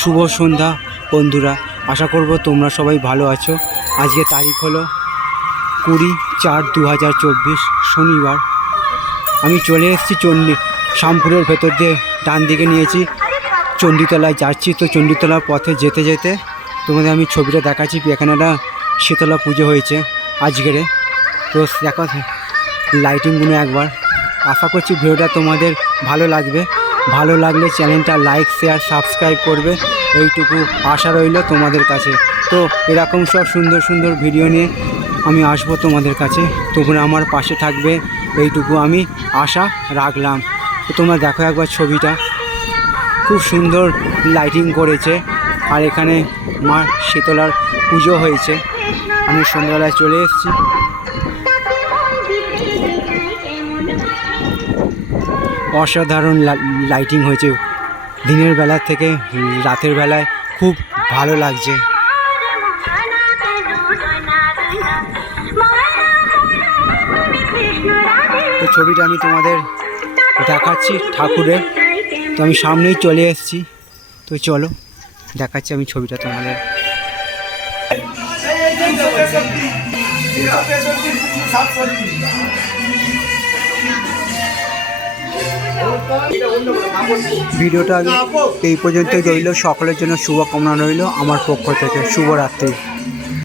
শুভ সন্ধ্যা বন্ধুরা, আশা করব তোমরা সবাই ভালো আছো। আজকে তারিখ হলো 20/4/2024 শনিবার। আমি চলে এসেছি শ্যামপুরের ভেতর দিয়ে ডান দিকে নিয়েছি, চণ্ডীতলায় যাচ্ছি। তো চণ্ডীতলার পথে যেতে যেতে তোমাদের আমি ছবিটা দেখাচ্ছি। এখানে একটা শীতলা পুজো হয়েছে আজকের। তো দেখো লাইটিংগুলো একবার। আশা করছি ভিডিওটা তোমাদের ভালো লাগবে। ভালো লাগলে চ্যানেলটা লাইক শেয়ার সাবস্ক্রাইব করবে, এইটুকু আশা রইল তোমাদের কাছে। তো এরকম সব সুন্দর সুন্দর ভিডিও নিয়ে আমি আসবো তোমাদের কাছে, তোমরা আমার পাশে থাকবে, এইটুকু আমি আশা রাখলাম। তো তোমরা দেখো একবার ছবিটা, খুব সুন্দর লাইটিং করেছে। আর এখানে মা শীতলার পুজো হয়েছে। আমি সন্ধ্যাবেলায় চলে এসেছি। অসাধারণ লাইটিং হয়েছে, দিনের বেলা থেকে রাতের বেলায় খুব ভালো লাগছে। তো ছবিটা আমি তোমাদের দেখাচ্ছি ঠাকুরের। তো আমি সামনেই চলে এসেছি, তো চলো দেখাচ্ছি আমি ছবিটা তোমাদের। ভিডিওটা এই পর্যন্তই রইল। সকলের জন্য শুভকামনা রইল আমার পক্ষ থেকে। শুভরাত্রি।